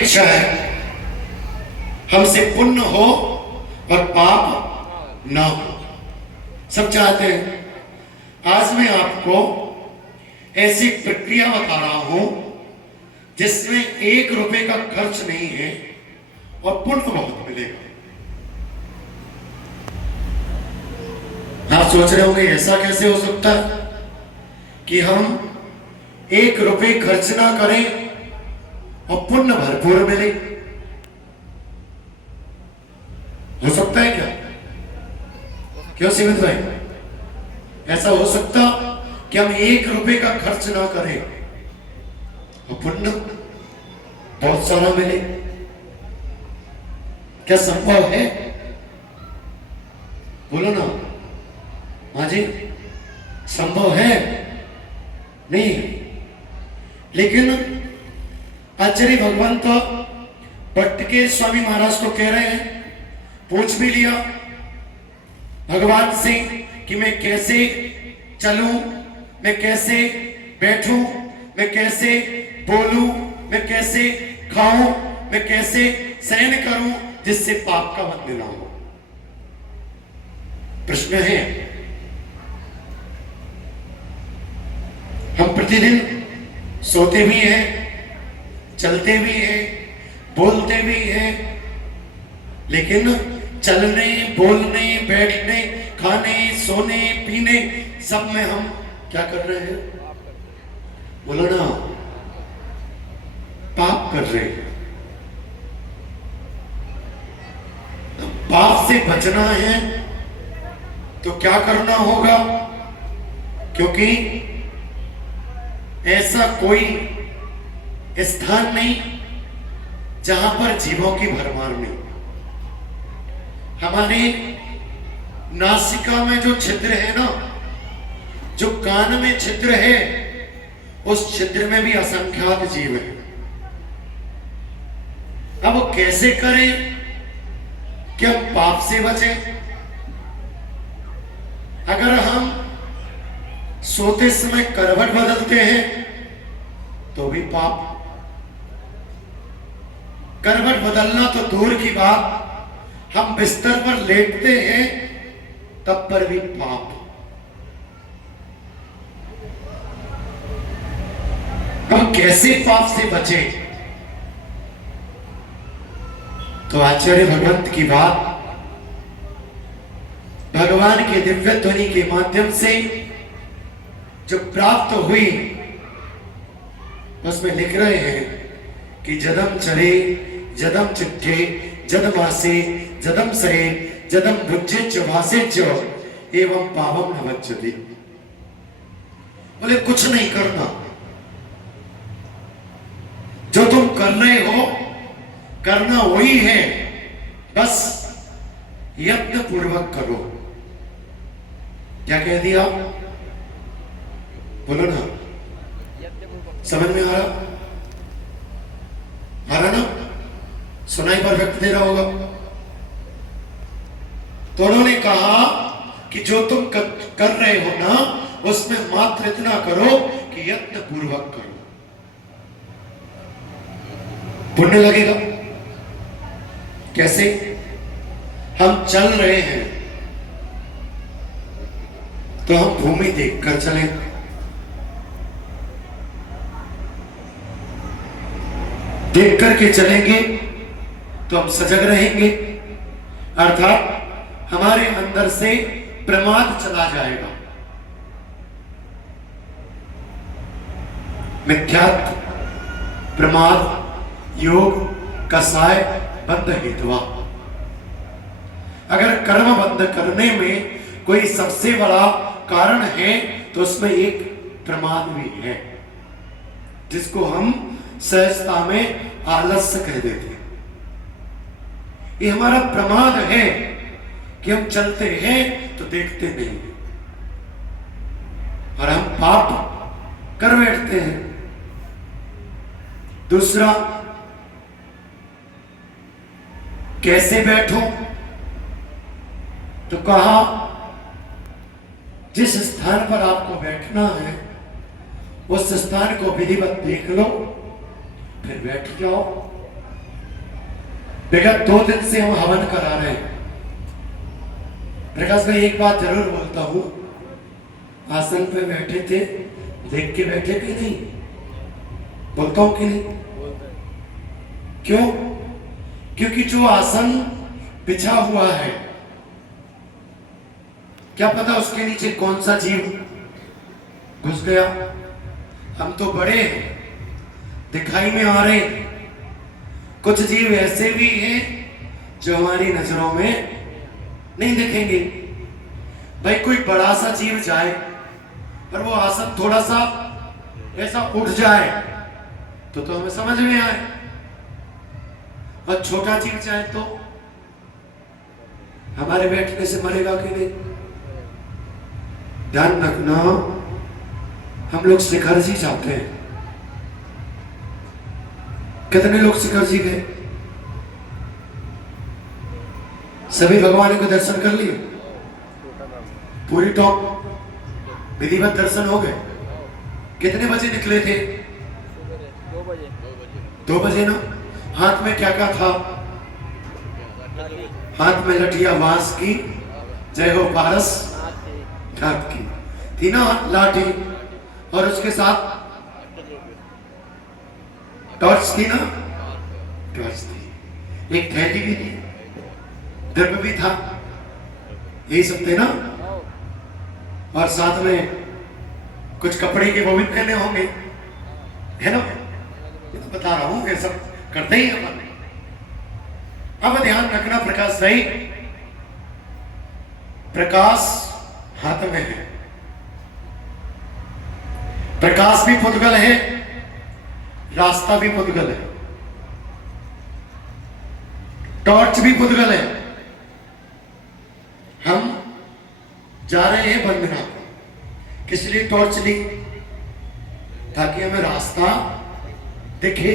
इच्छा है हमसे पुण्य हो और पाप ना हो, सब चाहते हैं। आज मैं आपको ऐसी प्रक्रिया बता रहा हूं जिसमें 1 रुपए का खर्च नहीं है और पुण्य बहुत मिलेगा। आप सोच रहे होंगे ऐसा कैसे हो सकता है कि हम 1 रुपए खर्च ना करें और पुण्य भरपूर मिले। हो सकता है क्या? क्यों सीमित भाई, ऐसा हो सकता कि हम 1 रुपए का खर्च ना करें और पुण्य बहुत सारा मिले? क्या संभव है? बोलो ना। हाँ जी, संभव है? नहीं। लेकिन आचार्य भगवंत भट्ट के स्वामी महाराज को कह रहे हैं, पूछ भी लिया भगवान से कि मैं कैसे चलूं, मैं कैसे बैठूं, मैं कैसे बोलूं, मैं कैसे खाऊं, मैं कैसे सहन करूं जिससे पाप का बंध ना हो। प्रश्न है, हम प्रतिदिन सोते भी हैं, चलते भी हैं, बोलते भी हैं, लेकिन चलने, बोलने, बैठने, खाने, सोने, पीने सब में हम क्या कर रहे हैं? बोलो ना, पाप कर रहे हैं। पाप से बचना है तो क्या करना होगा? क्योंकि ऐसा कोई स्थान नहीं जहां पर जीवों की भरमार नहीं। हमारे नासिका में जो छिद्र है ना, जो कान में छिद्र है, उस छिद्र में भी असंख्यात जीव है। अब वो कैसे करें कि हम पाप से बचें? अगर हम सोते समय करवट बदलते हैं तो भी पाप। करवट बदलना तो दूर की बात, हम बिस्तर पर लेटते हैं तब पर भी पाप। हम कैसे पाप से बचे? तो आचार्य भगवंत की बात भगवान के दिव्य ध्वनि के माध्यम से जो प्राप्त हुई, उसमें लिख रहे हैं कि जदम चले जदम चिट्ठे जदमासे जदम सहे जदम भुज्जे चवासे च एवं पावम न बच्चति। बोले कुछ नहीं करना, जो तुम कर रहे हो करना वही है, बस यत्न पूर्वक करो। क्या कह दिया? बोलो ना, समझ में आ रहा? आ रहा ना? सुनाई पर व्यक्त दे रहा होगा। तो उन्होंने कहा कि जो तुम कर रहे हो ना, उसमें मात्र इतना करो कि यत्न पूर्वक करो, पुण्य लगेगा। कैसे? हम चल रहे हैं तो हम भूमि देखकर चलें, देख करके चलेंगे तो हम सजग रहेंगे, अर्थात हमारे अंदर से प्रमाद चला जाएगा। मिथ्यात्व, प्रमाद, योग, कसाय, बंध हेतुआ। अगर कर्म बंध करने में कोई सबसे बड़ा कारण है तो उसमें एक प्रमाद भी है, जिसको हम सहजता में आलस्य कह देते हैं। ये हमारा प्रमाद है कि हम चलते हैं तो देखते नहीं और हम पाप कर बैठते हैं। दूसरा, कैसे बैठूं? तो कहा जिस स्थान पर आपको बैठना है उस स्थान को विधिवत देख लो, फिर बैठ जाओ। विगत 2 दिन से हम हवन करा रहे हैं। प्रकाश भाई एक बात जरूर बोलता हूं, आसन पे बैठे थे, देख के बैठे कि नहीं? बोलता हूं कि नहीं? क्यों? क्योंकि जो आसन बिछा हुआ है, क्या पता उसके नीचे कौन सा जीव घुस गया। हम तो बड़े हैं, दिखाई में आ रहे, कुछ जीव ऐसे भी हैं जो हमारी नजरों में नहीं दिखेंगे। भाई कोई बड़ा सा जीव जाए और वो आसन थोड़ा सा ऐसा उठ जाए तो हमें समझ में आए, और छोटा जीव जाए तो हमारे बैठने से मरेगा कि नहीं? ध्यान रखना, हम लोग शिखर जी जाते हैं। कितने लोग शिखर जी गए? सभी भगवान को दर्शन कर लिए? पूरी टॉप विधिवत दर्शन हो गए? कितने बजे निकले थे? 2 बजे ना। हाथ में क्या क्या था? हाथ में लठिया बांस की, जय हो पारस हाथ की थी ना लाठी, और उसके साथ टॉर्च थी ना, टॉर्च थी, एक थैली भी थी, दर्प भी था, यही सब थे ना। और साथ में कुछ कपड़े के वो भी पहने होंगे, है ना? ये तो बता रहा हूं, ये सब करते ही अपन। अब ध्यान रखना प्रकाश भाई, प्रकाश हाथ में है, प्रकाश भी पुद्गल है, रास्ता भी पुद्गल है, टॉर्च भी पुद्गल है। हम जा रहे हैं बंदना, किस लिए टॉर्च ली? ताकि हमें रास्ता दिखे,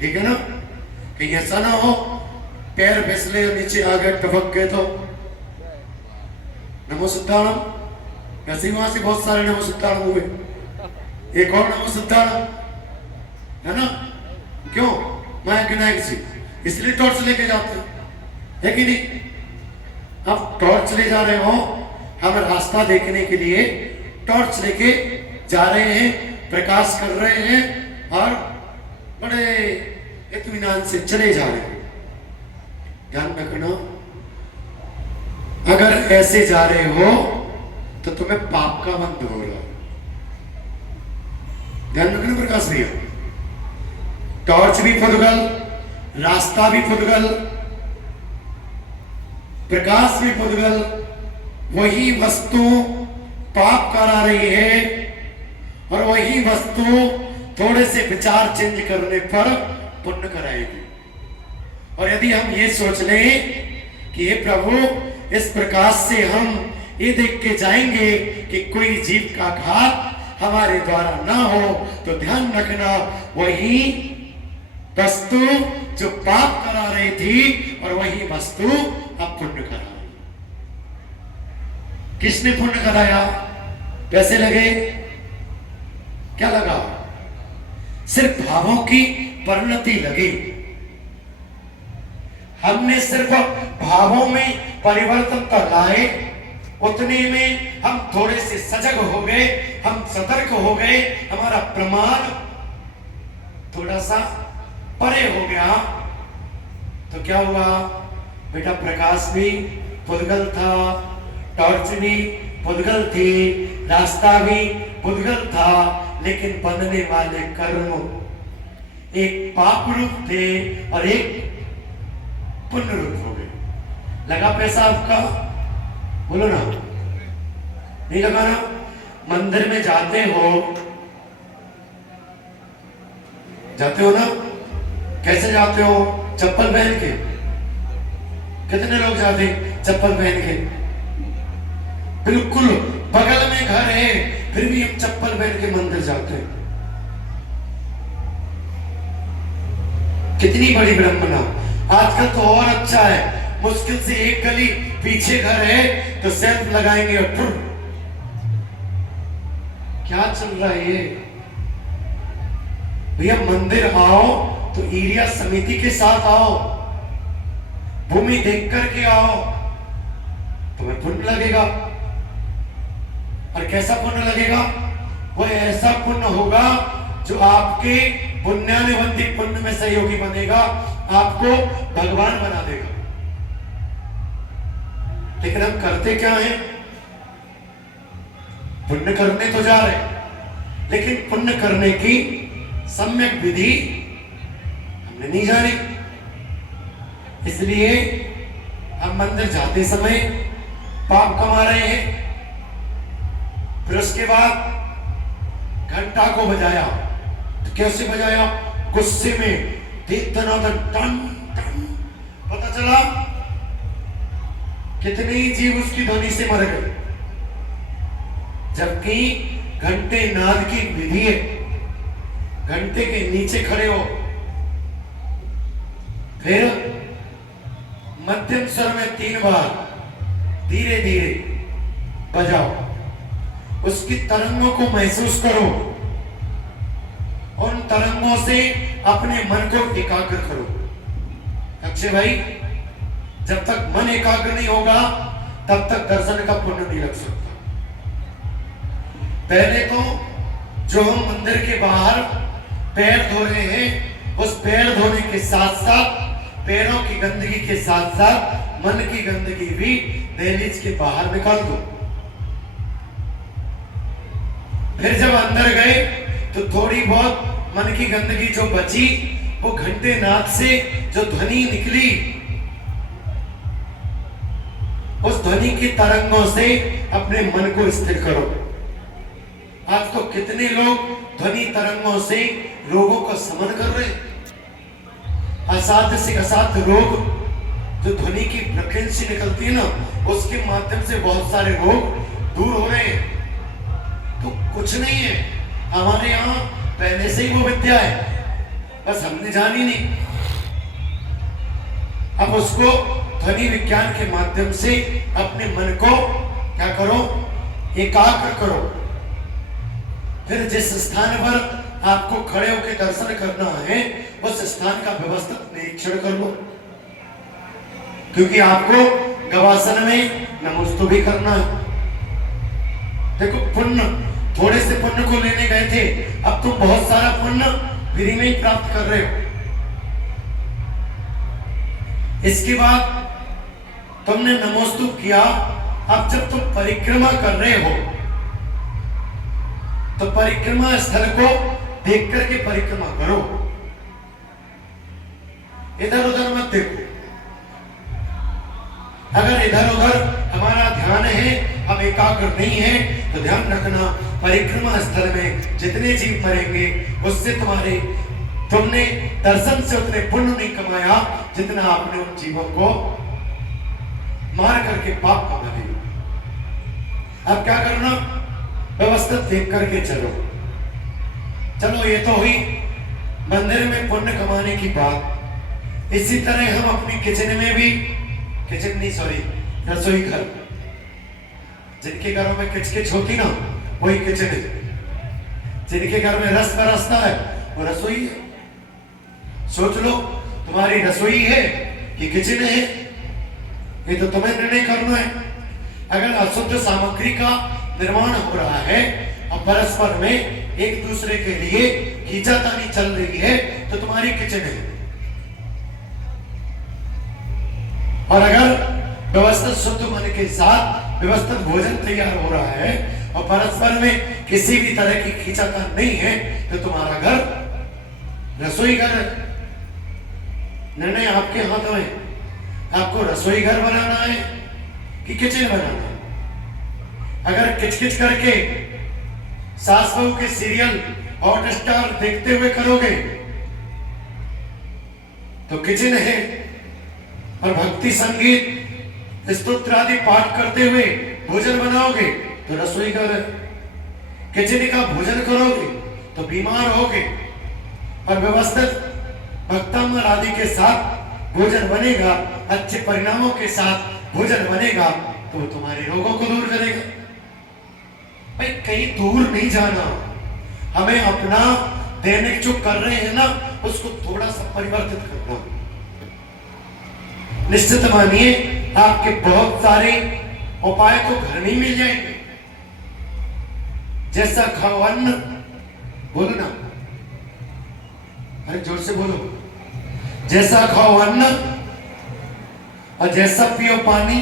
ठीक है ना? कहीं ऐसा ना हो पैर फिसले नीचे आ गए, टपक गए तो नमो सिद्धाणम। वैसे ही वहां से बहुत सारे नमो सिद्धाणम हुए, एक और नमो सिद्धाणम, है ना? क्यों? माया विनायक जी, इसलिए टॉर्च लेके जाते है कि नहीं? अब टॉर्च ले जा रहे हो, हम रास्ता देखने के लिए टॉर्च लेके जा रहे हैं, प्रकाश कर रहे हैं, और बड़े इत्मीनान से चले जा रहे हैं। ध्यान रखना, अगर ऐसे जा रहे हो तो तुम्हें पाप का बंध हो रहा है। ध्यान रखना प्रकाश भैया, टॉर्च भी पुद्गल, रास्ता भी पुद्गल, प्रकाश भी पुद्गल, वही वस्तु पाप करा रही है, और वही वस्तु थोड़े से विचार चेंज करने पर पुण्य कराएगी। और यदि हम ये सोच लें कि ये प्रभु, इस प्रकाश से हम ये देख के जाएंगे कि कोई जीव का घात हमारे द्वारा ना हो, तो ध्यान रखना वही वस्तु जो पाप करा रही थी, और वही वस्तु अब पुण्य करा रही। किसने पुण्य कराया? पैसे लगे? क्या लगा? सिर्फ भावों की परिणति लगी। हमने सिर्फ भावों में परिवर्तन तो लाए, उतने में हम थोड़े से सजग हो गए, हम सतर्क हो गए, हमारा प्रमाण थोड़ा सा परे हो गया। तो क्या हुआ बेटा? प्रकाश भी पुद्गल था, टॉर्च भी पुद्गल थी, रास्ता भी पुद्गल था, लेकिन बनने वाले कर्म एक पाप रूप थे और एक पुण्य रूप हो गए। लगा पैसा आपका? बोलो ना, नहीं लगा ना? मंदिर में जाते हो ना? कैसे जाते हो? चप्पल पहन के। कितने लोग जाते चप्पल पहन के? बिल्कुल बगल में घर है, फिर भी हम चप्पल पहन के मंदिर जाते हैं। कितनी बड़ी विडंबना। आजकल तो और अच्छा है, मुश्किल से एक गली पीछे घर है तो सेल्फ लगाएंगे और टुर। क्या चल रहा है ये? भैया मंदिर आओ तो एरिया समिति के साथ आओ, भूमि देख करके आओ, तुम्हें पुण्य लगेगा। और कैसा पुण्य लगेगा? वो ऐसा पुण्य होगा जो आपके पुण्यानुबंधी पुण्य में सहयोगी बनेगा, आपको भगवान बना देगा। लेकिन हम करते क्या हैं? पुण्य करने तो जा रहे, लेकिन पुण्य करने की सम्यक विधि हमने नहीं जानी। इसलिए हम मंदिर जाते समय पाप कमा रहे हैं। फिर उसके बाद घंटा को बजाया, तो कैसे बजाया? गुस्से में, टन टन। पता चला कितने जीव उसकी ध्वनि से मर गए, जबकि घंटे नाद की विधि है। घंटे के नीचे खड़े हो, फिर मध्यम स्वर में 3 बार धीरे धीरे बजाओ, उसकी तरंगों को महसूस करो, उन तरंगों से अपने मन को एकाग्र करो। अक्षय भाई, जब तक मन एकाग्र नहीं होगा तब तक दर्शन का पुण्य नहीं लग सकता। पहले तो जो हम मंदिर के बाहर पैर धो रहे हैं, उस पैर धोने के साथ साथ, पैरों की गंदगी के साथ साथ मन की गंदगी भी दहलीज के बाहर निकाल दो। फिर जब अंदर गए तो थोड़ी बहुत मन की गंदगी जो बची, वो घंटे नाद से जो ध्वनि निकली, उस ध्वनि की तरंगों से अपने मन को स्थिर करो। आज तो कितने लोग ध्वनि तरंगों से रोगों का समन कर रहे हैं। असाध्य से असाध्य रोग जो ध्वनि की फ्रिक्वेंसी निकलती है ना, उसके माध्यम से बहुत सारे रोग दूर हो रहे हैं। तो कुछ नहीं है, हमारे यहाँ पहले से ही वो विद्या है, बस हमने जानी नहीं। अब उसको ध्वनि विज्ञान के माध्यम से अपने मन को क्या करो? एकाग्र करो। फिर जिस स्थान पर आपको खड़े होकर दर्शन करना है, उस स्थान का व्यवस्थित निरीक्षण कर लो, क्योंकि आपको गवासन में नमोस्तु भी करना है। देखो, पुण्य, थोड़े से पुण्य को लेने गए थे, अब तुम बहुत सारा पुण्य फ्री में ही प्राप्त कर रहे हो। इसके बाद तुमने नमोस्तु किया, अब जब तुम परिक्रमा कर रहे हो तो परिक्रमा स्थल को देख करके परिक्रमा करो, इधर उधर मत देखो। अगर इधर उधर हमारा ध्यान है, हम एकाग्र नहीं है, तो ध्यान रखना परिक्रमा स्थल में जितने जीव मरेंगे उससे तुमने दर्शन से उतने पुण्य नहीं कमाया जितना आपने उन जीवों को मार करके पाप कमा लिया। अब क्या करना? व्यवस्थित देख करके चलो। चलो, ये तो हुई मंदिर में पुण्य कमाने की बात। इसी तरह हम अपनी किचन में भी, किचन नहीं सॉरी, रसोई घर, जिनके घरों में किचकिच होती ना, वही किचन है। जिनके घर में रस बरसता है, वो रसोई है। सोच लो, तुम्हारी रसोई है कि किचन है? ये तो तुम्हें निर्णय करना है। अगर अशुद्ध सामग्री का निर्माण हो रहा है और परस्पर में एक दूसरे के लिए खींचातानी चल रही है, तो तुम्हारी किचन है। और अगर व्यवस्थित शुद्ध मन के साथ व्यवस्थित भोजन तैयार हो रहा है और परस्पर में किसी भी तरह की खींचातान नहीं है, तो तुम्हारा घर रसोई घर है। निर्णय आपके हाथों में, आपको रसोई घर बनाना है कि किचन बनाना है। अगर किचकिच करके सास बहू के सीरियल हॉट स्टार देखते हुए करोगे तो किचन है, और भक्ति संगीत स्तोत्र आदि पाठ करते हुए भोजन बनाओगे तो रसोई घर है। किचन का भोजन करोगे तो बीमार होगे, और व्यवस्थित भक्तामर आदि के साथ भोजन बनेगा, अच्छे परिणामों के साथ भोजन बनेगा, तो तुम्हारे रोगों को दूर करेगा। भाई, कहीं दूर नहीं जाना, हमें अपना दैनिक जो कर रहे हैं ना, उसको थोड़ा सा परिवर्तित करना। निश्चित मानिए आपके बहुत सारे उपाय तो घर में ही मिल जाएंगे। जैसा खाओ अन्न, बोलो ना, अरे जोर से बोलो, जैसा खाओ अन्न और जैसा पियो पानी।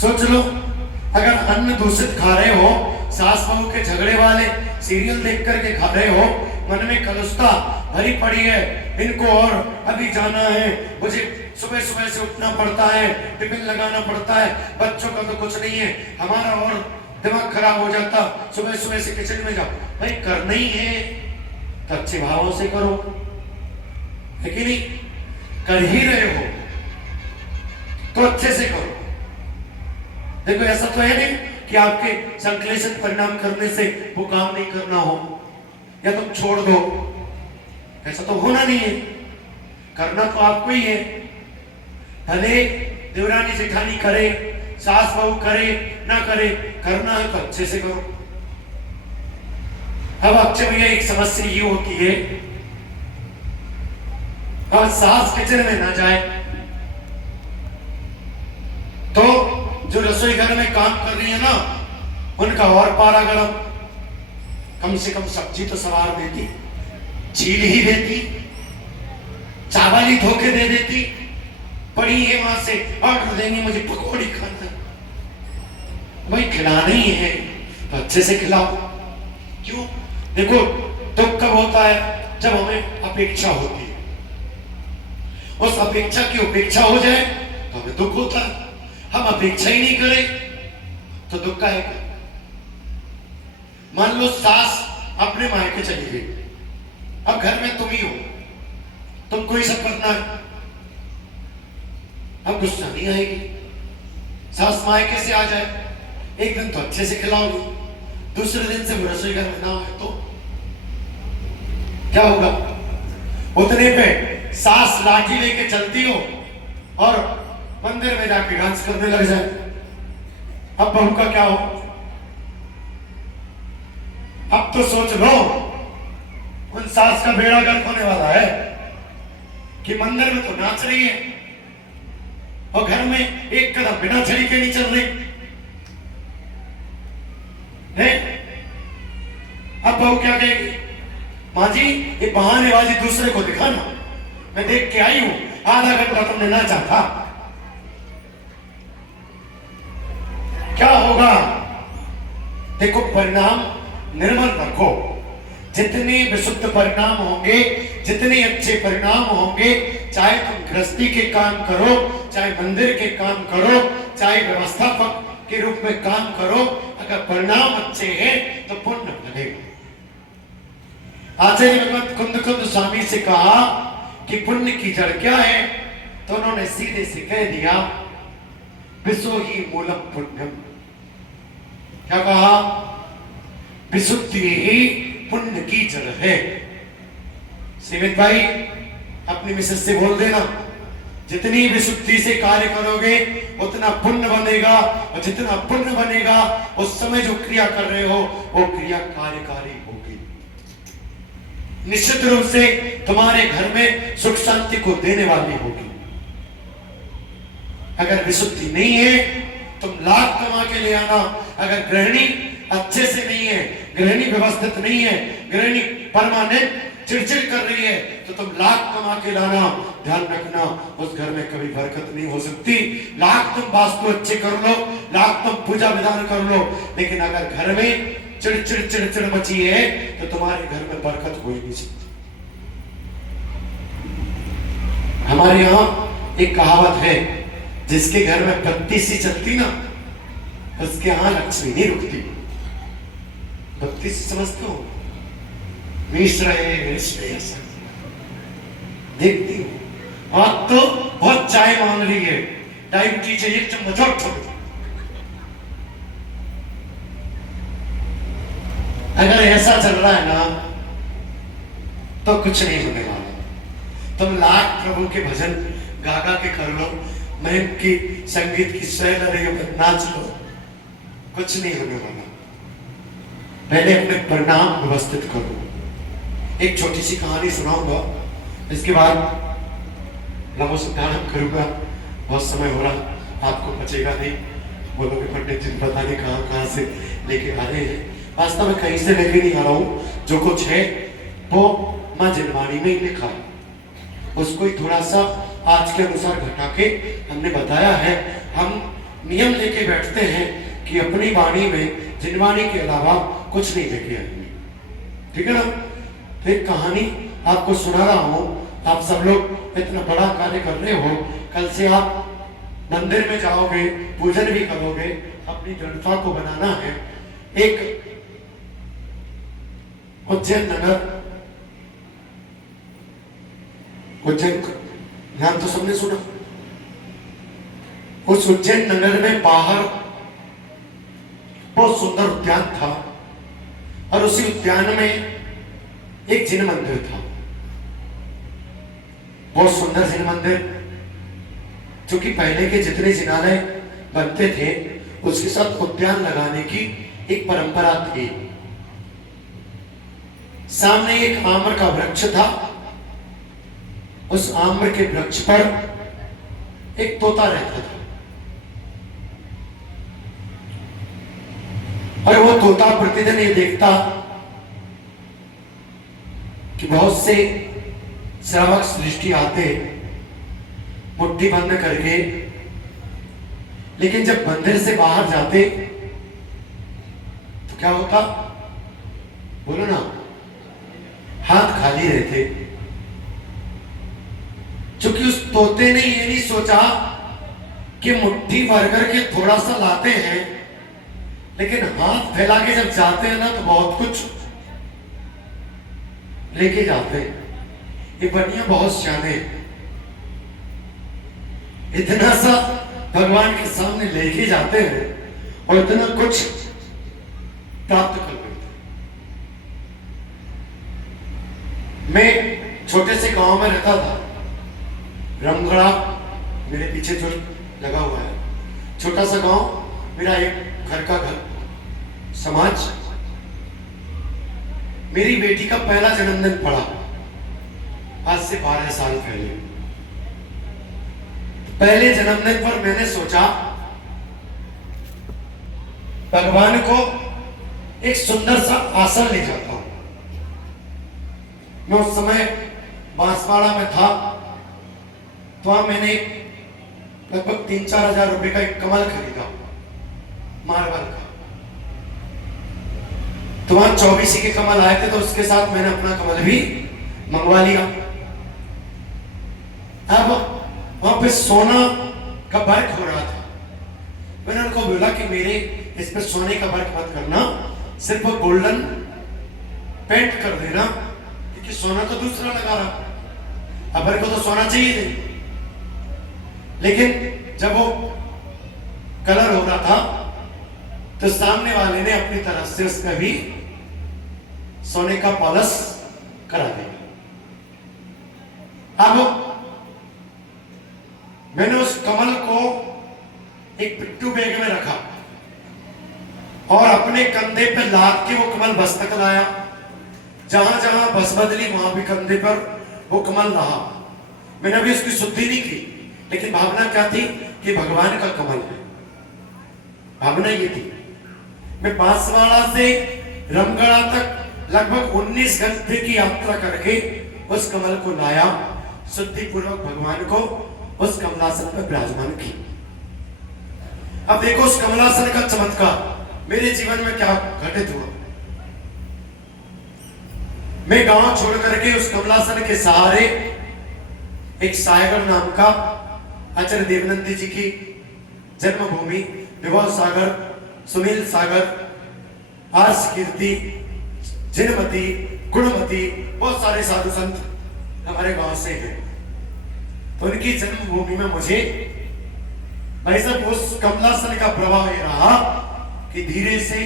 सोच लो, अगर अन्न दूषित खा रहे हो, सास बहू के झगड़े वाले सीरियल देख करके खा रहे हो, मन में कलुषता भरी पड़ी है, इनको और अभी जाना है, मुझे सुबह सुबह से उठना पड़ता है, टिफिन लगाना पड़ता है, बच्चों का तो कुछ नहीं है, हमारा और दिमाग खराब हो जाता, सुबह सुबह से किचन में जाओ। भाई करना ही है तो अच्छे भावों से करो, है कि नहीं? कर ही रहे हो तो अच्छे से करो। देखो ऐसा तो है नहीं कि आपके संश्लेषित परिणाम करने से वो काम नहीं करना हो या तुम छोड़ दो, ऐसा तो होना नहीं है। करना तो आपको ही है, भले देवरानी जेठानी करे, सास बहू करे ना करे, करना है तो अच्छे से करो। अब अक्सर भैया एक समस्या ये होती है, और सास किचन में ना जाए तो जो रसोई घर में काम कर रही है ना, उनका और पारा गरम। कम से कम सब्जी तो सवार देती, छील ही देती, चावल ही धोके दे देती, पड़ी है वहां से ऑर्डर देंगे मुझे पकौड़ी खाना, भाई खिलाना ही है तो अच्छे से खिलाओ। क्यों? देखो दुख कब होता है? जब हमें अपेक्षा होती है, उस अपेक्षा की उपेक्षा हो जाए तो हमें दुख होता है। हम अपेक्षा ही नहीं करें तो दुख का है। मान लो सास अपने मायके चली गई, अब घर में तुम ही हो, तुमको ही सब करना है, अब गुस्सा नहीं आएगी। सास मायके से आ जाए, एक दिन तो अच्छे से खिलाओगी, दूसरे दिन से वो रसोई घर में ना आए तो क्या होगा? उतने पे सास लाठी लेके चलती हो और मंदिर में जाके डांस करने लग जाए, अब बहू का क्या हो? अब तो सोच लो, उन सास का बेड़ा गर्क होने वाला है कि मंदिर में तो नाच रही है और घर में एक कदम बिना छड़ी के नहीं चल रही है। अब बहू क्या कहेगी? माँ जी ये बहानेबाजी दूसरे को दिखाना, मैं देख के आई हूं, आधा घंटा तुमने नाचा था, क्या होगा? देखो परिणाम निर्मल रखो, जितने विशुद्ध परिणाम होंगे, जितने अच्छे परिणाम होंगे, चाहे तुम गृहस्थी के काम करो, चाहे मंदिर के काम करो, चाहे व्यवस्थापक के रूप में काम करो, अगर परिणाम अच्छे हैं तो पुण्य बनेगा। आचार्य भगवत कुंद स्वामी से कहा कि पुण्य की जड़ क्या है, तो उन्होंने सीधे से कह दिया विशो ही मूलम पुण्यम। क्या कहा? विशुद्धि ही पुण्य की जड़ है। सीमित भाई अपनी मिसेस से बोल देना, जितनी विशुद्धि से कार्य करोगे उतना पुण्य बनेगा, और जितना पुण्य बनेगा उस समय जो क्रिया कर रहे हो वो क्रिया कार्यकारी होगी, निश्चित रूप से तुम्हारे घर में सुख शांति को देने वाली होगी। अगर विशुद्धि नहीं है तुम लाख कमा के ले आना, अगर गृहिणी अच्छे से नहीं है, गृहिणी व्यवस्थित नहीं है, गृहिणी परमानेंट चिड़चिड़ कर रही है, तो तुम लाख कमा के लाना, ध्यान रखना उस घर में कभी बरकत नहीं हो सकती। लाख तुम वास्तु अच्छे कर लो, लाख तुम पूजा विधान कर लो, लेकिन अगर घर में चिड़चिड़ चिड़चिड़ मची है तो तुम्हारे घर में बरकत हो ही नहीं सकती। हमारे यहाँ एक कहावत है, जिसके घर में बत्ती सी चलती ना, उसके यहाँ लक्ष्मी नहीं रुकती। बत्ती सी समझते हो? मिश्र ऐसा देखती हूँ, आज तो बहुत चाय मांग रही है, डायबिटीज है, एक चम्मच और छोड़। अगर ऐसा चल रहा है ना तो कुछ नहीं होने वाला। तुम लाख प्रभु के भजन गागा के कर लो, मैं की संगीत की स्वर पर नाच लो, कुछ नहीं होने वाला। पहले अपने परिणाम व्यवस्थित करो। एक छोटी सी कहानी सुनाऊंगा, इसके बाद नमो सिद्धाराम करूँगा, बहुत समय हो रहा, आपको बचेगा नहीं। बोलोगे पंडित जी पता नहीं कहाँ कहाँ से लेके आ रहे हैं। वास्तव में कहीं से लेके नहीं आ रहा हूँ, जो कुछ है वो माँ जिनवाणी में ही लिखा है, उसको ही थोड़ा सा आज के अनुसार घटा के हमने बताया है। हम नियम लेके बैठते हैं कि अपनी वाणी में जिनवाणी के अलावा कुछ नहीं लेके आएंगे, ठीक है ना। फिर कहानी आपको सुना रहा हूँ, आप सब लोग इतना बड़ा कार्य कर रहे हो, कल से आप मंदिर में जाओगे, पूजन भी करोगे, अपनी दृढ़ता को बनाना है। एक उज्जैन नगर, उज्जैन नाम तो सबने सुना। उस उज्जैन नगर में बाहर बहुत सुंदर उद्यान था और उसी उद्यान में एक जिन मंदिर था, बहुत सुंदर जिन मंदिर, जो कि पहले के जितने जिनालय बनते थे उसके साथ उद्यान लगाने की एक परंपरा थी। सामने एक आम्र का वृक्ष था, उस आम्र के वृक्ष पर एक तोता रहता था और वो तोता प्रतिदिन ये देखता कि बहुत से श्रावक सृष्टि आते मुट्ठी बंद करके, लेकिन जब मंदिर से बाहर जाते तो क्या होता, बोलो ना, हाथ खाली रहते। क्योंकि उस तोते ने ये नहीं सोचा कि मुट्ठी भर करके थोड़ा सा लाते हैं, लेकिन हाथ फैला के जब जाते हैं ना तो बहुत कुछ लेके जाते हैं। ये बनिया बहुत शाने, इतना सा भगवान के सामने लेके जाते हैं और इतना कुछ प्राप्त कर लेते हैं। मैं छोटे से गांव में रहता था, रमगढ़ा मेरे पीछे जो लगा हुआ है, छोटा सा गांव, मेरा एक घर का घर समाज। मेरी बेटी का पहला जन्मदिन पड़ा आज से 12 साल पहले। पहले जन्मदिन पर मैंने सोचा भगवान को एक सुंदर सा आसन ले जाता हूं। मैं उस समय बांसवाड़ा में था, तो वहां मैंने लगभग 3-4 हजार रुपए का एक कमल खरीदा मार्बल का। तो वहां 24 के कमल आए थे, तो उसके साथ मैंने अपना कमल भी मंगवा लिया। अब वहां पे सोना का वर्क हो रहा था, मैंने उनको बोला कि मेरे इस पर सोने का वर्क मत करना, सिर्फ गोल्डन पेंट कर देना, क्योंकि सोना तो दूसरा लगा रहा, अब वर्क को तो सोना चाहिए नहीं। लेकिन जब वो कलर हो रहा था तो सामने वाले ने अपनी तरफ से उसका भी सोने का पॉलिश करा दिया। अब मैंने उस कमल को एक पिट्ठू बैग में रखा और अपने कंधे पर लाद के वो कमल बस तक लाया। जहां जहां बस बदली वहां भी कंधे पर वो कमल रहा। मैंने अभी उसकी शुद्धि नहीं की, लेकिन भावना क्या थी कि भगवान का कमल है, भावना ये थी। मैं बांसवाड़ा से रमगढ़ा तक लगभग 19 घंटे की यात्रा करके उस कमल को लाया, शुद्धि पूर्वक भगवान को उस कमलासन पर विराजमान की। अब देखो उस कमलासन का चमत्कार मेरे जीवन में क्या घटित हुआ। मैं गांव छोड़ करके उस कमलासन के सहारे एक सागर नाम का आचार्य देवनंदी जी की जन्मभूमि, विभव सागर, सुनील सागर, आर्ष कीर्ति, जिनमती, गुणमती, बहुत सारे साधु संत हमारे गांव से हैं। तो उनकी जन्मभूमि में मुझे भाई साहब उस कमलासन का प्रभाव ये रहा कि धीरे से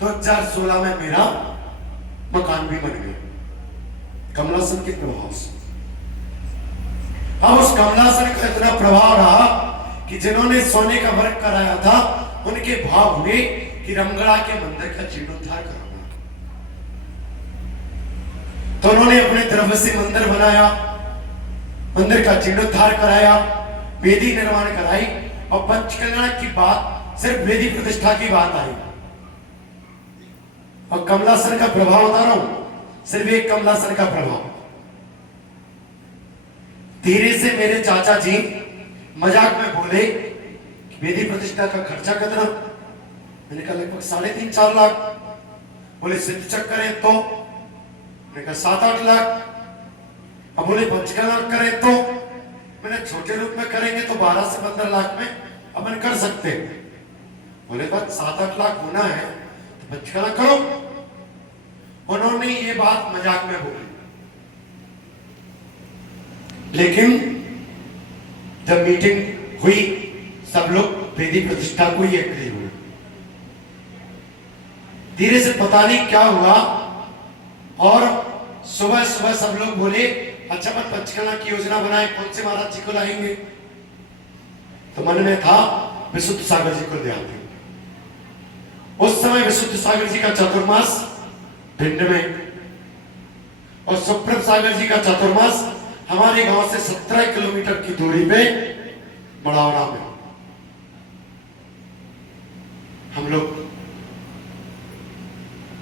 2016 में मेरा मकान भी बन गया कमलासन के प्रभाव से। अब उस कमलासन का इतना प्रभाव रहा कि जिन्होंने सोने का वर्क कराया था उनके भाव हुए कि रमगढ़ा के मंदिर का जीर्णोद्धार कराना। तो उन्होंने अपने तरफ से मंदिर बनाया, मंदिर का जीर्णोद्धार कराया, वेदी निर्माण कराई और पंचकल्याण की बात सिर्फ वेदी प्रतिष्ठा की बात आई। और कमलासन का प्रभाव बता रहा हूं, सिर्फ एक कमलासन का प्रभाव। धीरे से मेरे चाचा जी मजाक में बोले कि वेदी प्रतिष्ठा का खर्चा कितना? मैंने कहा लगभग 3.5-4 लाख। बोले सिद्ध चक्कर तो? मैंने कहा 7-8 लाख। अब बोले पंचकल्याण करें तो? मैंने छोटे रूप में करेंगे तो 12 से 15 लाख में अपन कर सकते हैं। बोले बस 7-8 लाख होना है तो पंचकल्याण करो। उन्होंने ये बात मजाक में बोली, लेकिन जब मीटिंग हुई सब लोग वेदी प्रतिष्ठा को ही एग्री हुए। धीरे से पता नहीं क्या हुआ और सुबह सुबह सब लोग बोले अच्छा अपन पंचकल्याण की योजना बनाए, कौन से महाराज जी को लाएंगे? तो मन में था विशुद्ध सागर जी को ले आते। उस समय विशुद्ध सागर जी का चातुर्मास भिंड में और सुप्रभ सागर जी का चातुर्मास हमारे गांव से 17 किलोमीटर की दूरी पे बड़ावड़ा में। हम लोग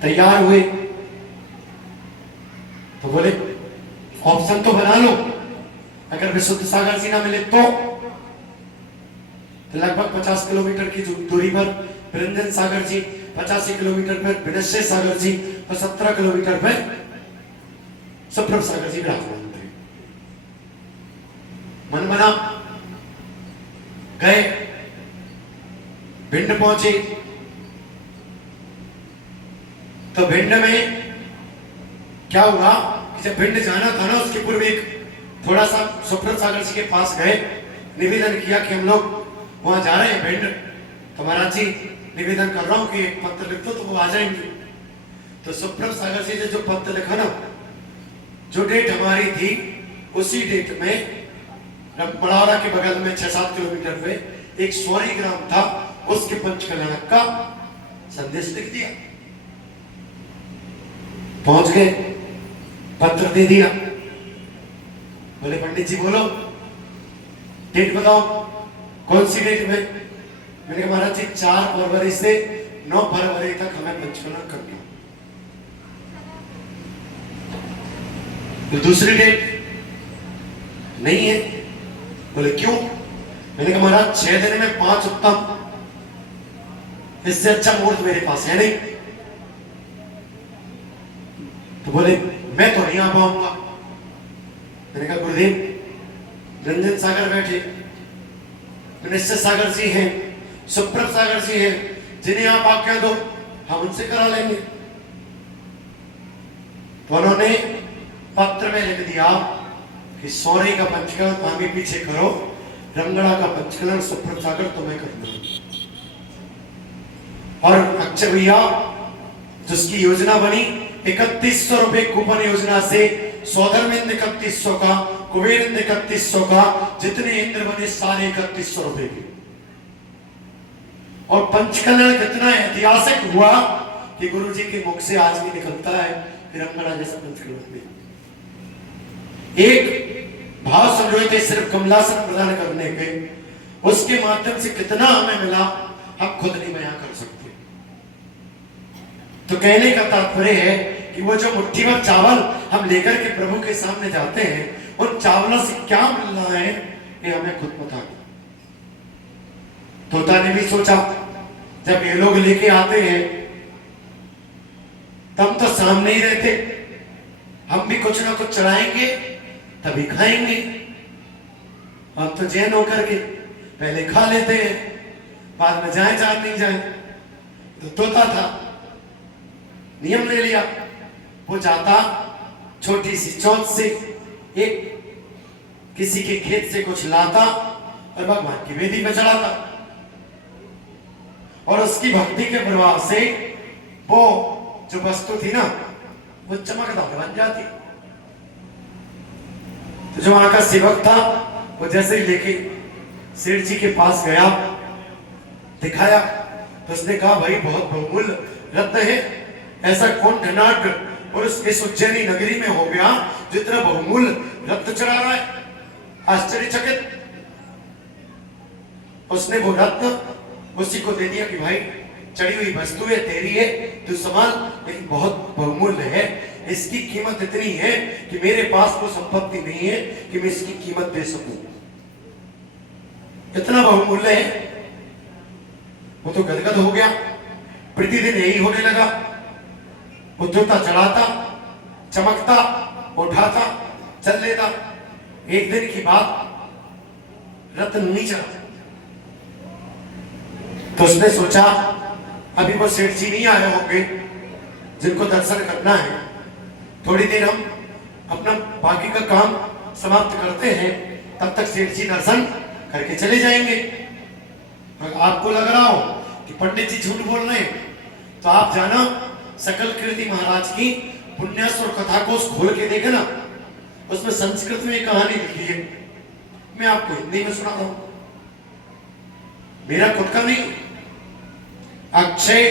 तैयार हुए तो बोले ऑप्शन तो बना लो, अगर विशुद्ध सागर जी ना मिले तो लगभग 50 किलोमीटर की दूरी पर निरंजन सागर जी, 85 किलोमीटर पर विनश्य सागर जी और 17 किलोमीटर पर सुप्रभ सागर जी विराजमान थे। मन बना, गए, भिंड पहुंचे तो भिंड में क्या हुआ कि जब भिंड जाना था ना उसके पूर्व एक थोड़ा सा सुप्रभ सागर जी के पास गए, निवेदन किया कि हम लोग वहां जा रहे हैं भिंड, तो महाराज जी निवेदन कर रहा हूं कि एक पत्र लिख दो तो वो आ जाएंगे। तो सुप्रभ सागर जी ने जो पत्र लिखा ना, जो डेट हमारी थी उसी डेट में बड़ावड़ा के बगल में 6-7 किलोमीटर पे एक स्वरी ग्राम था, उसके पंचकल्याण का संदेश लिख दिया। पहुंच गए, पत्र दे दिया। बोले पंडित जी बोलो डेट बताओ, कौन सी डेट में? मैंने कहा महाराज जी 4 फरवरी से 9 फरवरी तक हमें पंचकल्याण करना। तो दूसरी डेट नहीं है। बोले क्यों? मैंने कहा महाराज 6 दिन में 5 उत्तम, इससे अच्छा मुहूर्त मेरे पास है नहीं। तो बोले मैं तो नहीं आ पाऊंगा। मैंने कहा गुरुदेव रंजन सागर बैठे, निश्चय सागर जी हैं, सुप्रभ सागर जी हैं, जिन्हें आप आज्ञा दो हम उनसे करा लेंगे। तो उन्होंने पत्र में लिख दिया कि सौरे का पंचकल्याण आगे पीछे करो, रंगड़ा का पंचकल्याण सुप्रभ सागर तुम्हें करना। और अक्षय भैया जिसकी योजना बनी 3100 रुपए कूपन योजना से सौधर्मेंद्र 3100 का, कुबेरेंद्र 3100 का, जितने इंद्र बने सारे 3100 रुपए के। और पंचकल्याण कितना ऐतिहासिक हुआ कि गुरु जी के मुख से आज भी निकलता है कि रंगड़ा जैसा पंचकल्याण में एक भाव समझो थे सिर्फ कमलासन प्रदान करने के, उसके माध्यम से कितना हमें मिला हम खुद नहीं बयां कर सकते। तो कहने का तात्पर्य है कि वो जो मुट्ठी भर चावल हम लेकर के प्रभु के सामने जाते हैं, उन चावलों से क्या मिल रहा है ये हमें खुद पता नहीं। तोता ने भी सोचा जब ये लोग लेके आते हैं तब तो सामने ही रहते, हम भी कुछ ना कुछ चढ़ाएंगे तभी खाएंगे। हम तो जैन होकर के पहले खा लेते हैं, बाद में जाए जान नहीं जाए। तो तोता था, नियम ले लिया, वो जाता छोटी सी चोंच से एक किसी के खेत से कुछ लाता और भगवान की वेदी पे चढ़ाता, और उसकी भक्ति के प्रभाव से वो जो वस्तु थी ना वो चमकदार बन जाती। तो जो वहां का सेवक था वो जैसे ही लेके सेठ जी के पास गया, दिखाया, तो उसने कहा भाई बहुत बहुमूल्य रत्न है, ऐसा कौन धनाढ्य और इस उज्जैनी नगरी में हो गया जितना बहुमूल्य रत्न चढ़ा रहा है। आश्चर्यचकित उसने वो रत्न उसी को दे दिया कि भाई चढ़ी हुई वस्तु है, तेरी है, तू संभाल, लेकिन बहुत बहुमूल्य है, इसकी कीमत इतनी है कि मेरे पास वो संपत्ति नहीं है कि मैं इसकी कीमत दे सकूं। इतना बहुमूल्य है। वो तो गदगद हो गया। प्रतिदिन यही होने लगा। वो जूता चढ़ाता, चमकता, उठाता, चल लेता। एक दिन की बात, रत्न नहीं चढ़ा तो उसने सोचा अभी वो सेठ जी नहीं आए होंगे जिनको दर्शन करना है, थोड़ी देर हम अपना बाकी का काम समाप्त करते हैं, तब तक सेठ जी दर्शन करके चले जाएंगे। तो आपको लग रहा हो कि पंडित जी झूठ बोल रहे हैं, तो आप जाना सकल कीर्ति महाराज की पुण्यास्त्र कथा को खोल के देखे ना, उसमें संस्कृत में एक कहानी लिखी है। मैं आपको हिंदी में सुनाता हूं, मेरा खुद का नहीं। अक्षय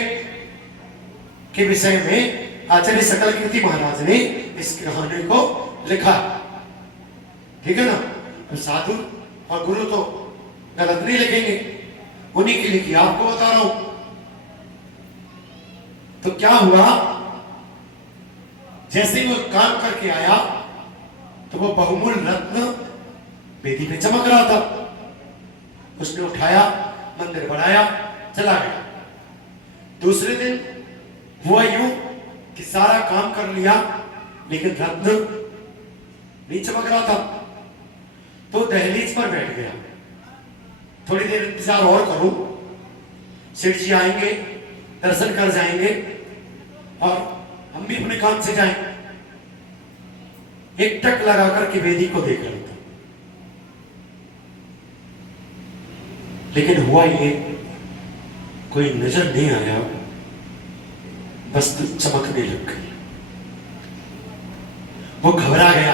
के विषय में आचार्य सकल कीर्ति महाराज ने इस कहानी को लिखा, ठीक है ना। तो साधु और गुरु तो गलत नहीं लिखेंगे, उन्हीं की लिखी आपको बता रहा हूं। तो क्या हुआ, जैसे वो काम करके आया तो वो बहुमूल्य रत्न वेदी पे चमक रहा था। उसने उठाया, मंदिर बढ़ाया, चला गया। दूसरे दिन हुआ यूं कि सारा काम कर लिया लेकिन रत्न नहीं चमक रहा था। तो दहलीज पर बैठ गया, थोड़ी देर इंतजार और करूं, सेठ जी आएंगे, दर्शन कर जाएंगे और हम भी अपने काम से जाएं। एक टक लगा करके वेदी को देख रहा था, लेकिन हुआ ये कोई नजर नहीं आया, वस्तु चमकने लग गई। वो घबरा गया,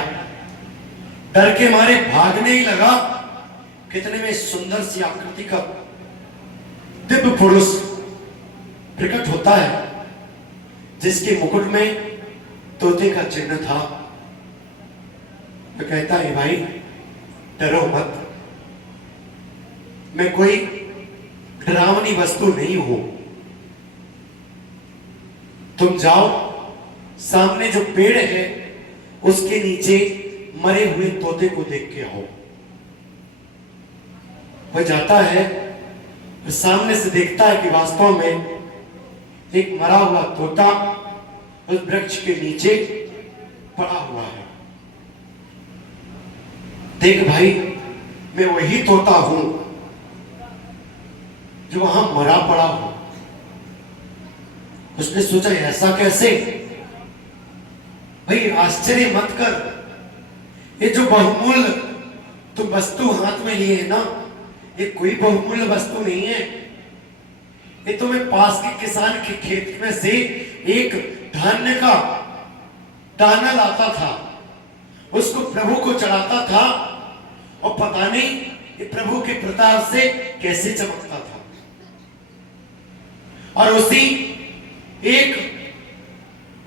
डर के मारे भागने ही लगा। कितने में सुंदर सी आकृति का दिव्य पुरुष प्रकट होता है, जिसके मुकुट में तोते का चिन्ह था। तो कहता है भाई डरो मत, मैं कोई डरावनी वस्तु नहीं हूं, तुम जाओ, सामने जो पेड़ है उसके नीचे मरे हुए तोते को देख के आओ। वह जाता है, सामने से देखता है कि वास्तव में एक मरा हुआ तोता उस वृक्ष के नीचे पड़ा हुआ है। देख भाई, मैं वही तोता हूं जो वहां मरा पड़ा हो। उसने सोचा ऐसा कैसे? भाई आश्चर्य मत कर, ये जो बहुमूल्य तुम वस्तु हाथ में लिए है ना, ये कोई बहुमूल्य वस्तु नहीं है। ये तो मैं पास के किसान के खेत में से एक धान्य का दाना लाता था, उसको प्रभु को चढ़ाता था और पता नहीं ये प्रभु के प्रताप से कैसे चमकता था। और उसी एक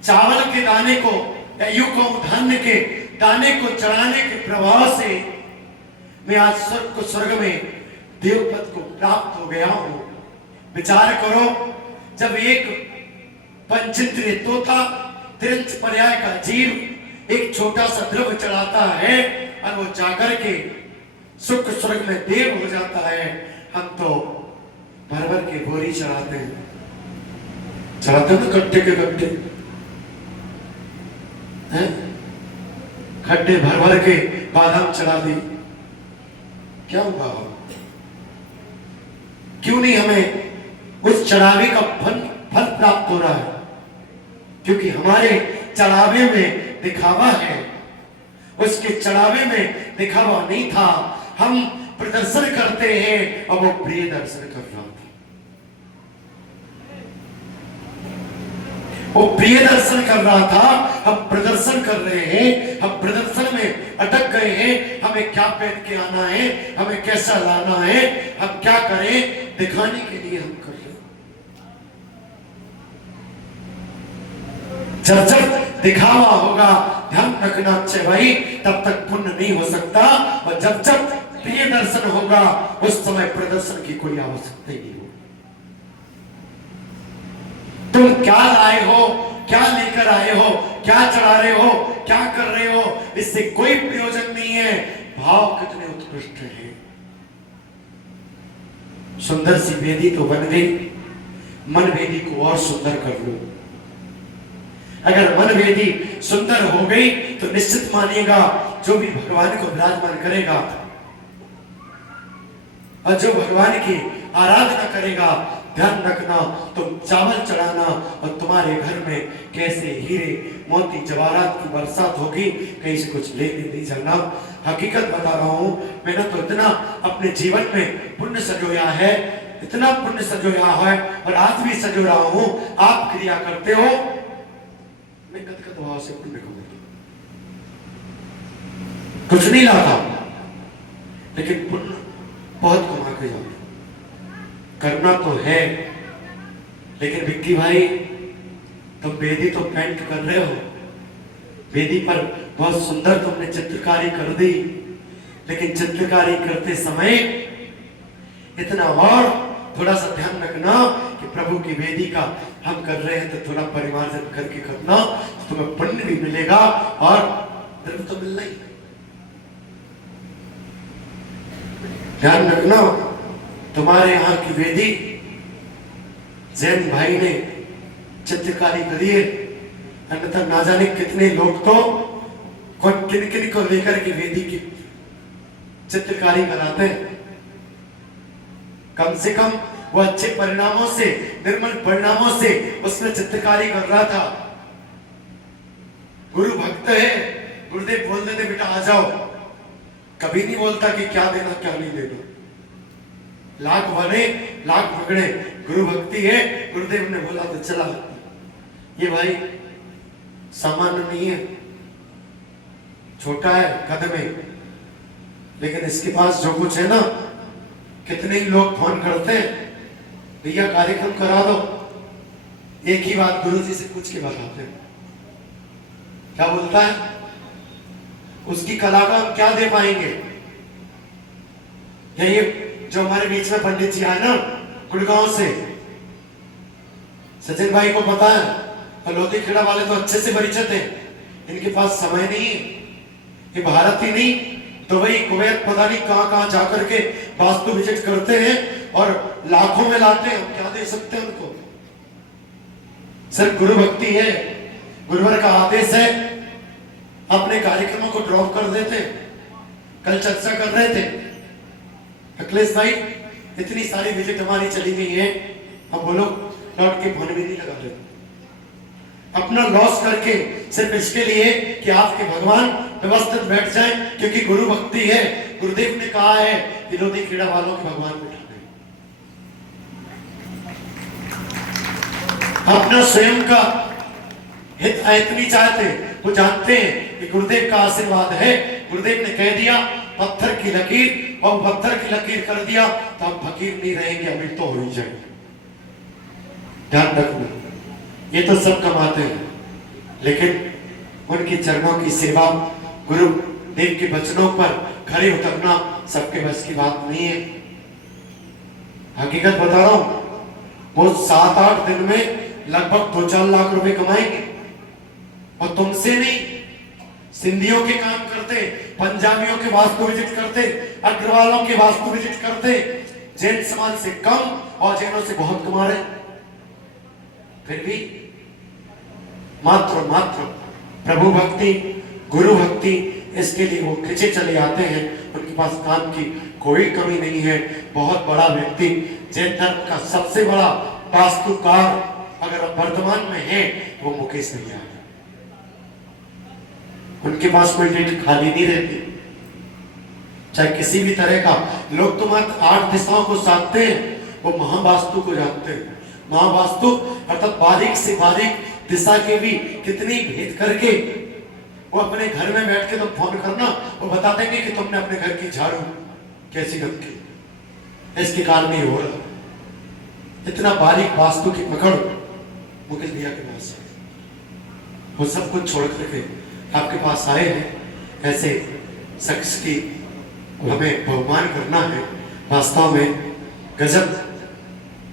चावल के दाने को या यूं कहूं धान्य के दाने को चढ़ाने के प्रभाव से मैं आज स्वर्ग में देवपद को प्राप्त हो गया हूं। विचार करो, जब एक पंचेंद्रिय तोता त्रिंच पर्याय का जीव एक छोटा सा द्रव्य चढ़ाता है और वो जाकर के सुख स्वर्ग में देव हो जाता है, हम तो भर भर के बोरी चढ़ाते हैं, चढ़ाते हैं गट्टे के गट्टे, खड्डे भर भर के बादाम चढ़ा दी। क्या हुआ? क्यों नहीं हमें उस चढ़ावे का फल प्राप्त हो रहा है? क्योंकि हमारे चढ़ावे में दिखावा है, उसके चढ़ावे में दिखावा नहीं था। हम प्रदर्शन करते हैं और वो प्रिय दर्शन कर रहा था। वो प्रिय दर्शन कर रहा था, हम प्रदर्शन कर रहे हैं। हम प्रदर्शन में अटक गए हैं, हमें क्या पहन के आना है, हमें कैसा लाना है, हम क्या करें, दिखाने के लिए हम कर रहे हैं। जर्जर दिखावा होगा, ध्यान रखना अच्छे भाई, तब तक पुण्य नहीं हो सकता। और जब जब प्रिय दर्शन होगा उस समय प्रदर्शन की कोई आवश्यकता ही नहीं होगी। तुम क्या लाए हो, क्या लेकर आए हो, क्या चढ़ा रहे हो, क्या कर रहे हो, इससे कोई प्रयोजन नहीं है। भाव कितने उत्कृष्ट है। सुंदर सी वेदी तो बन गई, मन वेदी को और सुंदर कर लो। अगर मन वेदी सुंदर हो गई तो निश्चित मानिएगा जो भी भगवान को विराजमान करेगा और जो भगवान की आराधना करेगा, ध्यान रखना, तुम चावल चढ़ाना और तुम्हारे घर में कैसे हीरे मोती जवाहरात की बरसात होगी, कहीं से कुछ लेने नहीं जाना। हकीकत बता रहा हूं, मैंने तो इतना अपने जीवन में पुण्य सजोया है, इतना पुण्य सजोया है और आज भी सजो रहा हूं। आप क्रिया करते हो, मैं गदगद भाव से पुण्य को कुछ नहीं लाता, लेकिन पुण्य बहुत कमा के जाओ। करना तो है, लेकिन विक्की भाई तुम वेदी तो पेंट कर रहे हो, वेदी पर बहुत सुंदर तुमने चित्रकारी कर दी, लेकिन चित्रकारी करते समय इतना और थोड़ा सा ध्यान रखना कि प्रभु की वेदी का हम कर रहे हैं तो थोड़ा परिमार्जन करके करना, तो तुम्हें पुण्य भी मिलेगा और धर्म तो मिलना ही। ध्यान रखना, तुम्हारे यहाँ की वेदी जैन भाई ने चित्रकारी करी है, अन्यथा ना जाने कितने लोग तो किन किन को लेकर के वेदी की चित्रकारी कराते हैं। कम से कम वो अच्छे परिणामों से, निर्मल परिणामों से उसने चित्रकारी कर रहा था। गुरु भक्त है, गुरुदेव बोल देते बेटा आ जाओ, कभी नहीं बोलता कि क्या देना क्या नहीं देना। लाख बने लाख पकड़े, गुरु भक्ति है, गुरुदेव ने बोला तो चला। ये भाई सामान्य नहीं है, छोटा है कद में, लेकिन इसके पास जो कुछ है ना, कितने ही लोग फोन करते हैं भैया कार्यक्रम करा दो, एक ही बात गुरुजी से पूछ के बताते हैं। क्या बोलता है? उसकी कला का हम क्या दे पाएंगे? या ये जो हमारे बीच में पंडित जी आए ना गुड़गांव से, सचिन भाई को पता है, हलोदी खेड़ा वाले तो अच्छे से परिचित है, इनके पास समय नहीं है। ये भारत ही नहीं, दुबई कुवैत पता नहीं कहां कहां जाकर के वास्तु विजिट करते हैं और लाखों में लाते हैं। हम क्या दे सकते हैं उनको? सिर्फ गुरु भक्ति है, गुरुवर का आदेश है, अपने कार्यक्रमों को ड्रॉप कर देते। कल चर्चा कर रहे थे अखिलेश भाई, इतनी सारी विजिट हमारी चली गई है, अब बोलो लौट के फोन भी नहीं लगा रहे, अपना लॉस करके सिर्फ इसके लिए कि आपके भगवान व्यवस्थित बैठ जाएं, क्योंकि गुरु भक्ति है। गुरुदेव ने कहा है कि लोधी खेड़ा वालों के भगवान बैठा अपना स्वयं का हित इतनी चाहते, वो जानते हैं कि गुरुदेव का आशीर्वाद है। गुरुदेव ने कह दिया पत्थर की लकीर, और पत्थर की लकीर कर दिया तो हम फकीर नहीं रहेंगे, अमीर तो हो ही जाएंगे। ध्यान रखना, ये तो सब कमाते हैं, लेकिन उनके चरणों की सेवा, गुरु देव के वचनों पर खड़े उतरना सबके बस की बात नहीं है। हकीकत बता रहा हूं, वो 7-8 दिन में लगभग 2-4 लाख रुपए कमाएंगे, और तुमसे नहीं, सिंधियों के काम करते, पंजाबियों के वास्तु विजिट करते, अग्रवालों के वास्तु विजिट करते, जैन समाज से कम और जैनों से बहुत कमा रहे, फिर भी मात्र प्रभु भक्ति, गुरु भक्ति, इसके लिए वो खिंचे चले आते हैं। उनके पास काम की कोई कमी नहीं है। बहुत बड़ा व्यक्ति, जैन धर्म का सबसे बड़ा वास्तुकार अगर वर्तमान में है वो मुकेश भैया है। उनके पास कोई डेट खाली नहीं रहती, चाहे किसी भी तरह का। लोग तो मात्र 8 दिशाओं को साधते हैं, वो महावास्तु को जानते हैं। महावास्तु अर्थात बारीक से बारीक दिशा के भी कितनी भेद करके वो अपने घर में बैठ के तो फोन करना, वो बता देंगे कि तुमने अपने घर की झाड़ू कैसी ढंग की, इसके कारण ही हो रहा। इतना बारीक वास्तु की पकड़ मुकेश भैया के पास है। वो सब कुछ छोड़ करके आपके पास आए हैं, ऐसे शख्स की हमें बहुमान करना है। वास्तव में गजब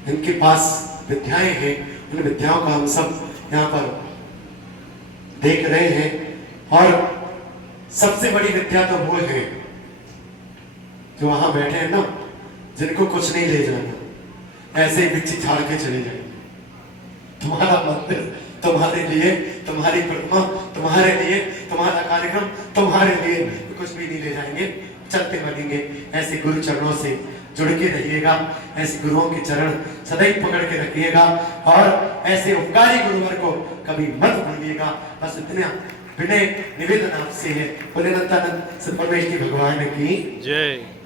इनके पास विद्याएं हैं, उन विद्याओं का हम सब यहाँ पर देख रहे हैं। और सबसे बड़ी विद्या तो वो है जो वहां बैठे हैं ना, जिनको कुछ नहीं ले जाना, ऐसे ही बिच्छी झाड़ के चले जाएंगे। तुम्हारा मंदिर तुम्हारे लिए, तुम्हारी प्रतिमा तुम्हारे लिए, तुम्हारा कार्यक्रम तुम्हारे लिए, कुछ भी नहीं ले जाएंगे, चलते बढ़ेंगे। ऐसे गुरु चरणों से जुड़ के रहिएगा, ऐसे गुरुओं के चरण सदैव पकड़ के रखिएगा और ऐसे उपकारी गुरुवर को कभी मत भूलिएगा। बस इतना विनय निवेदन आपसे है। बोले नंदानंद सत परमेश्वरी भगवान की जय।